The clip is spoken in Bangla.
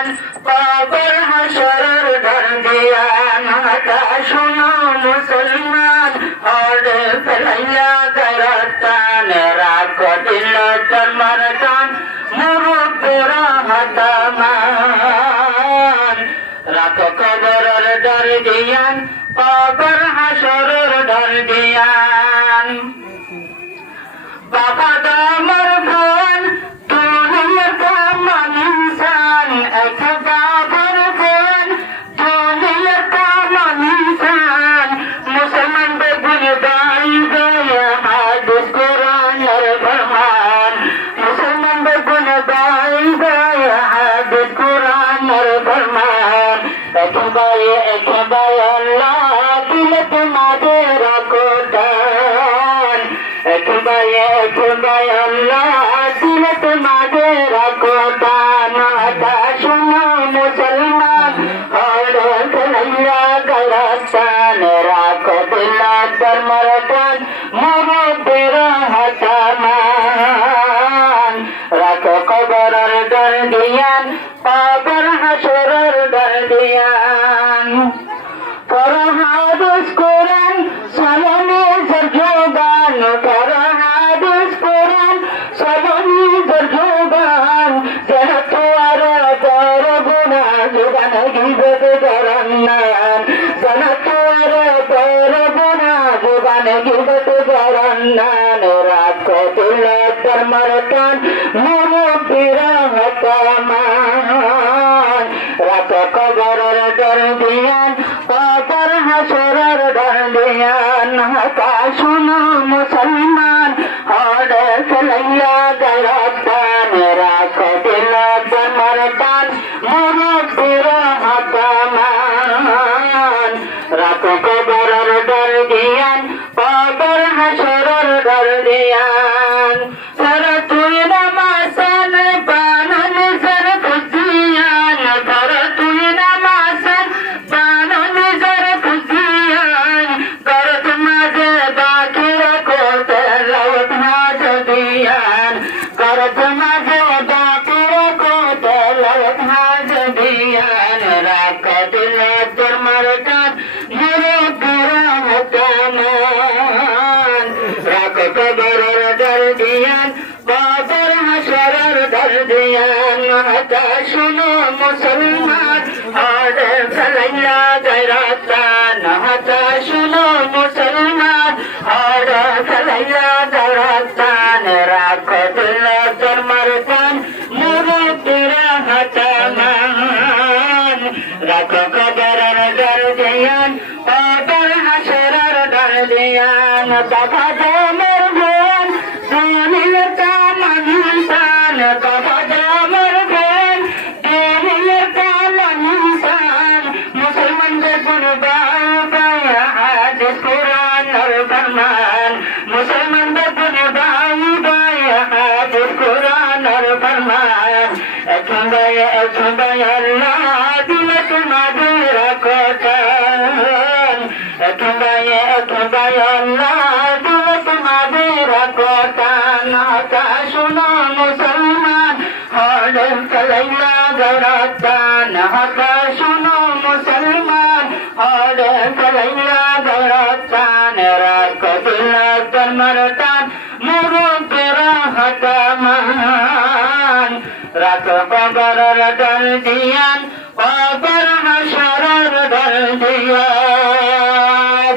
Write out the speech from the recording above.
দিয়ান কবর হাসরের ঢাল দিয়ান হাতা শুনো মুসলমান হরে ফেলাইয়া গায়তান রাখো দিল তোমার টান মুরব্বিরা হাতামান রাখো কবরের ঢাল দিয়ান কবর হাসরের ঢাল দিয়ান বাবা দামর ফোন দুনিয়ার তামাম ইনসান এক বাবার ফোন দুনিয়ার তামাম ইনসান মুসলমান বেগুন দাই গয়া হাদিস কোরআনের ফরমান মুসলমান বেগুন দাই গয়া হাদিস কোরআনের ফরমান এক ভাই আল্লাহ দিল তোমাদের রাখো দান এক ভাই আল্লাহ দিল তোমাদের রাখো দান হাতা শুনো মুসলমান হরে ফেলাইয়া গায়তান রাখো দিল তোমার টান মুরব্বিরা হাতামান রাখো কবরের ঢাল দিয়ান কবর হাসরের ঢাল দিয়ান করো হাদিস কোরআন সালামে জোগান করো হাদিস কোরআন সালামে জোগান যেন তোর বড় গুনাহ জোগান গিবত গরন্নান যেন তোর বড় গুনাহ জোগান গিবত গরন্নান রাখো দিল তোমার টান মুরব্বিরা হাতামান রাখো কবরের ঢাল দিয়ান কবর হাসরের ঢাল দিয়ান হাতা শুনো মুসলমান হরে ফেলাইয়া গায়তান রাখো দিল তোমার টান মুরব্বিরা হাতামান রাখো কবরের ঢাল দিয়ান কবর হাসরের ঢাল দিয়ান সারা তুই নামাসান বানান সর খুশিয়ান সারা তুই নামাসান বানান সর খুশিয়ান করত মাঝে বাকি রাখো তেলাওয়াত হাজ দিয়ান করত মাঝে বাকি রাখো তেলাওয়াত হাজ দিয়ান রাখো দিল তোমার টান মুরব্বিরা হাতামান রাখো কবরের ঢাল দিয়ান কবর হাসরের ঢাল দিয়ান হাতা শুনো মুসলমান হরে ফেলাইয়া গায়তান হাতা শুনো মুসলমান হরে ফেলাইয়া গায়তান রাখো দিল তোমার টান মুরব্বিরা হাতামান রাখো কবরের ঢাল দিয়ান কবর হাসরের ঢাল দিয়ান বাবা দামর ফোন দুনিয়ার তামাম ইনসান বাবা দামর ফোন দুনিয়ার তামাম ইনসান মুসলমান বেগুন দাই হাদিস কোরআনের ফরমান মুসলমান বেগুন দাই হাদিস কোরআনের ফরমান এক ভাই আল্লাহ দিল তোমাদের রাখো দান এক ভাই আল্লাহ দিল তোমাদের রাখো দান হাতা শুনো মুসলমান হরে ফেলাইয়া গায়তান হাতা শুনো মুসলমান হরে ফেলাইয়া গায়তান রাখো দিল তোমার টান মুরব্বিরা হাতামান রাখো কবরের ঢাল দিয়ান কবর হাসরের ঢাল দিয়ান